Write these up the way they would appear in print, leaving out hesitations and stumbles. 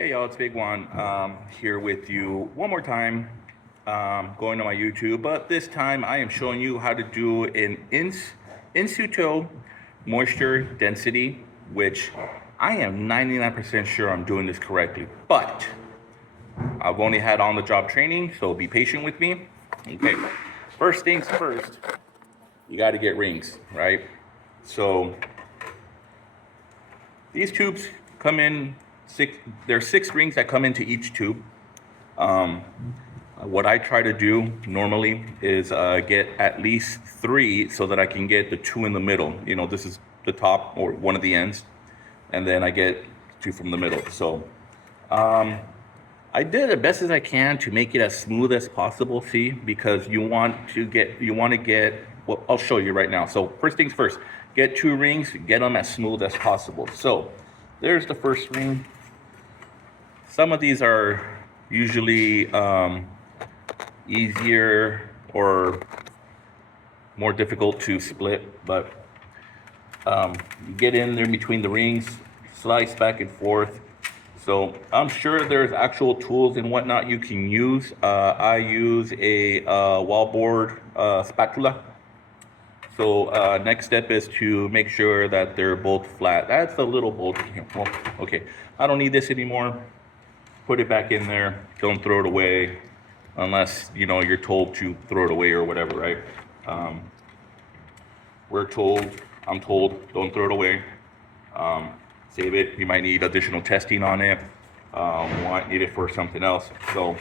Hey y'all, it's Big One here with you one more time, going to my YouTube, but this time I am showing you how to do an in-situ moisture density, which I am 99% sure I'm doing this correctly, but I've only had on-the-job training, so be patient with me. Okay, first things first, you got to get rings, right? So these tubes come in there's 6 rings that come into each tube. What I try to do normally is get at least 3 so that I can get the 2 in the middle. You know, this is the top or one of the ends, and then I get 2 from the middle. So I did the best as I can to make it as smooth as possible, see, because you want to get, well, I'll show you right now. So first things first, get 2 rings, get them as smooth as possible. So there's the first ring. Some of these are usually easier or more difficult to split, but you get in there between the rings, slice back and forth. So I'm sure there's actual tools and whatnot you can use. I use a wallboard spatula. So next step is to make sure that they're both flat. That's a little bulky. Well, okay, I don't need this anymore. Put it back in there. Don't throw it away unless, you know, you're told to throw it away or whatever, right? I'm told, don't throw it away. Save it. You might need additional testing on it. Need it for something else. So,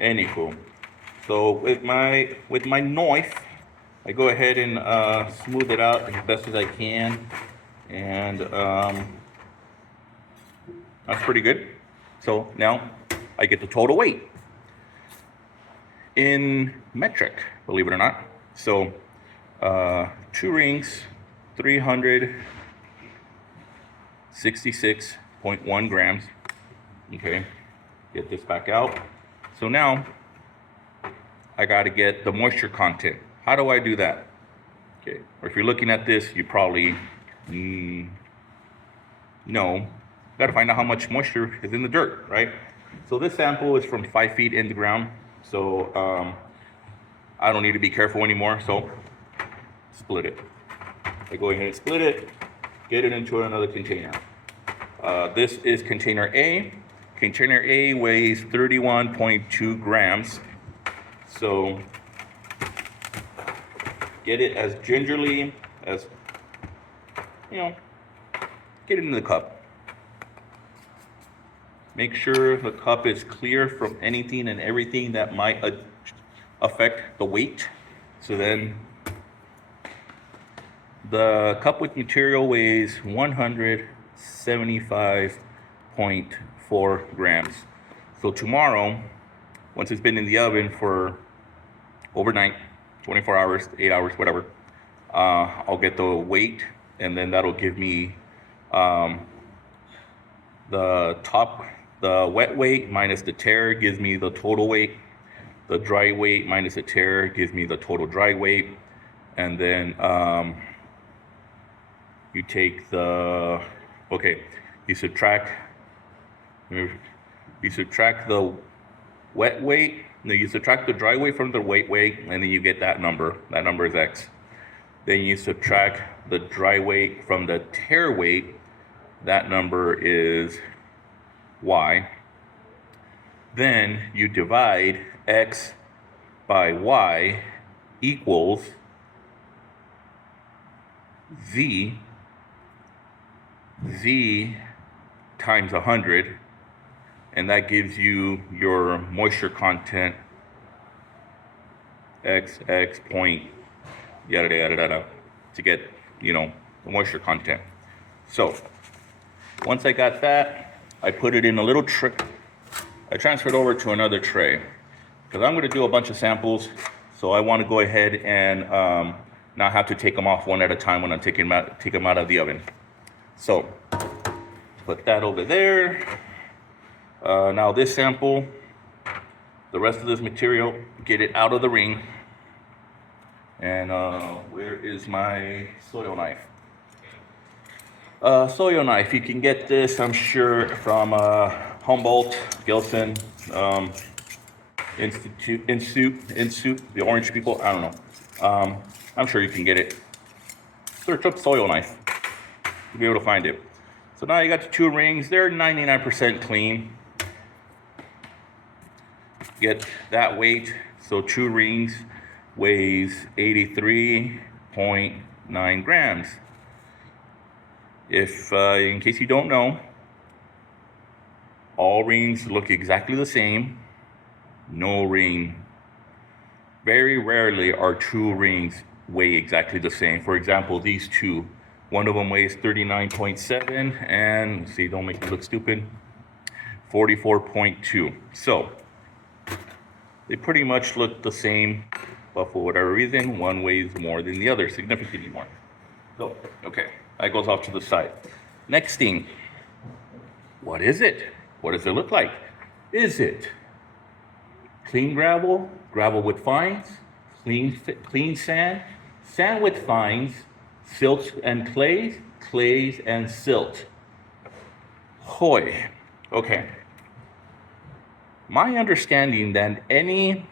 anywho. So with my knife, I go ahead and smooth it out as best as I can, and that's pretty good. So now I get the total weight in metric, believe it or not. So 2 rings, 366.1 grams. Okay, get this back out. So now I got to get the moisture content. How do I do that? Okay, or if you're looking at this, you probably know. Got to find out how much moisture is in the dirt, right? So this sample is from 5 feet in the ground, so I don't need to be careful anymore. So split it. I go ahead and split it, get it into another container. This is container A. Container A weighs 31.2 grams. So get it as gingerly as, you know, get it in the cup. Make sure the cup is clear from anything and everything that might affect the weight. So then the cup with material weighs 175.4 grams. So tomorrow, once it's been in the oven for overnight, 24 hours, 8 hours, whatever, I'll get the weight, and then that'll give me the wet weight minus the tear gives me the total weight. The dry weight minus the tear gives me the total dry weight. And then you take you subtract the wet weight. No, you subtract the dry weight from the wet weight, and then you get that number. That number is X. Then you subtract the dry weight from the tear weight. That number is Y. Then you divide X by Y equals Z times 100, and that gives you your moisture content, X point yada yada yada, to get, you know, the moisture content. So once I got that, I put it in a little tray. I transferred over to another tray because I'm going to do a bunch of samples. So I want to go ahead and not have to take them off one at a time when I'm taking them out of the oven. So put that over there. Now this sample, the rest of this material, get it out of the ring. And where is my soil knife? Soil knife, you can get this, I'm sure, from Humboldt, Gilson, In-Situ, the orange people, I don't know. I'm sure you can get it. Search up soil knife. You'll be able to find it. So now you got the 2 rings. They're 99% clean. Get that weight. So 2 rings weighs 83.9 grams. If, in case you don't know, all rings look exactly the same. No ring. Very rarely are 2 rings weigh exactly the same. For example, these 2. One of them weighs 39.7 and, see, don't make me look stupid, 44.2. So, they pretty much look the same, but for whatever reason, one weighs more than the other, significantly more. So, okay, that goes off to the side. Next thing, what is it? What does it look like? Is it clean gravel, gravel with fines, clean sand, sand with fines, silts and clays, clays and silt? Hoy. Okay. My understanding that any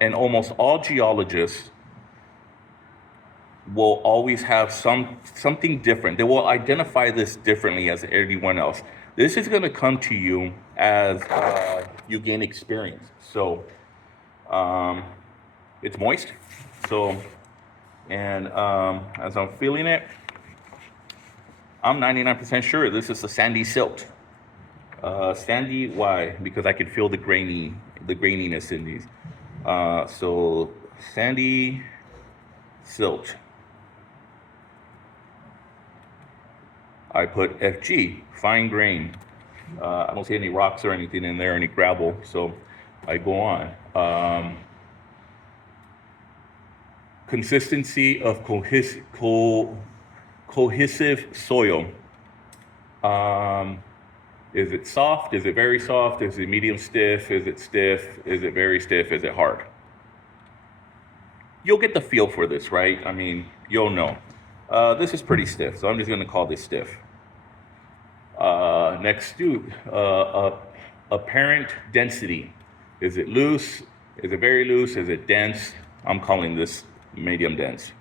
and almost all geologists will always have something different. They will identify this differently as anyone else. This is going to come to you as you gain experience. So it's moist. So, and as I'm feeling it, I'm 99% sure this is a sandy silt. Sandy, why? Because I can feel the graininess in these. So sandy silt. I put FG, fine grain. I don't see any rocks or anything in there, any gravel, so I go on. Consistency of cohesive soil. Is it soft? Is it very soft? Is it medium stiff? Is it stiff? Is it very stiff? Is it hard? You'll get the feel for this, right? I mean, you'll know. This is pretty stiff, so I'm just going to call this stiff. Next, apparent density. Is it loose? Is it very loose? Is it dense? I'm calling this medium dense.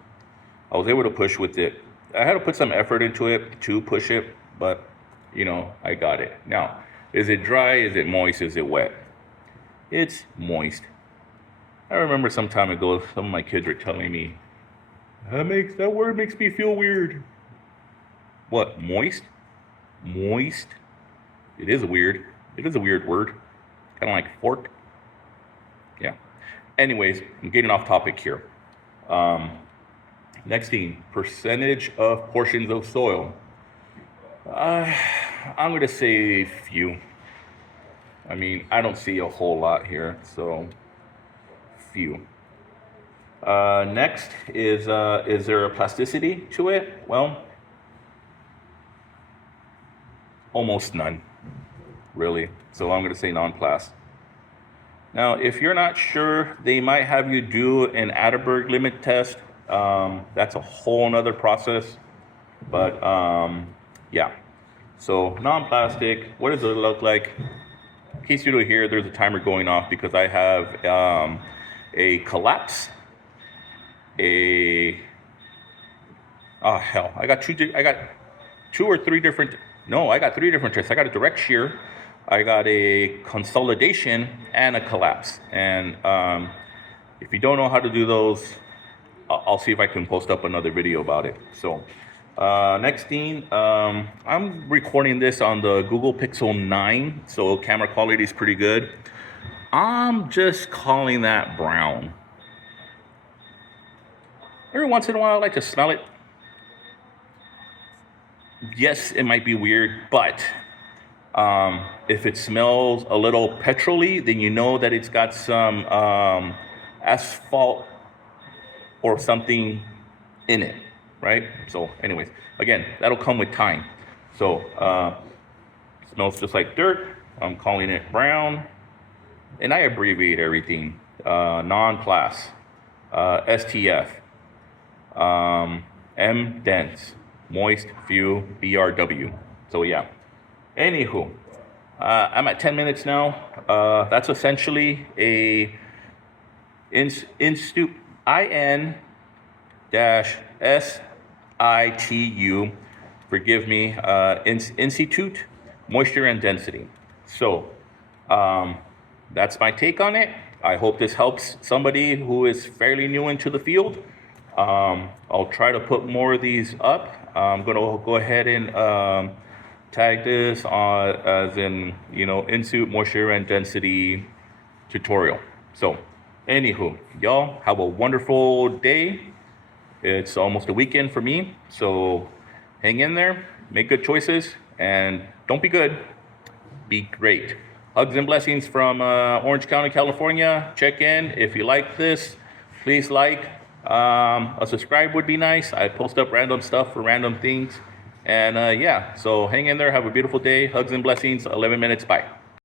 I was able to push with it. I had to put some effort into it to push it, but you know, I got it. Now, is it dry? Is it moist? Is it wet? It's moist. I remember some time ago, some of my kids were telling me, that word makes me feel weird. What, moist? Moist? It is weird. It is a weird word. Kind of like fork. Yeah. Anyways, I'm getting off topic here. Next thing, percentage of portions of soil. I'm going to say few. I mean, I don't see a whole lot here, so few. Next is there a plasticity to it? Well, almost none, really. So I'm going to say non-plast. Now, if you're not sure, they might have you do an Atterberg limit test. That's a whole nother process, but yeah. So non-plastic, what does it look like? In case you don't hear, there's a timer going off because I have a collapse, I got three different tests. I got a direct shear, I got a consolidation, and a collapse. And if you don't know how to do those, I'll see if I can post up another video about it. So next thing, I'm recording this on the Google Pixel 9, so camera quality is pretty good. I'm just calling that brown. Every once in a while, I like to smell it. Yes, it might be weird, but if it smells a little petrol-y, then you know that it's got some asphalt or something in it, right? So anyways, again, that'll come with time. So smells just like dirt. I'm calling it brown. And I abbreviate everything. Non-plast, STF, M dense, moist, few, BRW. So yeah. Anywho, I'm at 10 minutes now. That's essentially a In-Situ, In-Situ, forgive me, In-Situ Moisture and Density. So that's my take on it. I hope this helps somebody who is fairly new into the field. I'll try to put more of these up. I'm gonna go ahead and tag this on as in, In-Situ Moisture and Density tutorial. So anywho, y'all have a wonderful day. It's almost a weekend for me, so hang in there, make good choices, and don't be good, be great. Hugs and blessings from Orange County, California. Check in if you like this. Please like. A subscribe would be nice. I post up random stuff for random things. And yeah, so hang in there. Have a beautiful day. Hugs and blessings. 11 minutes. Bye.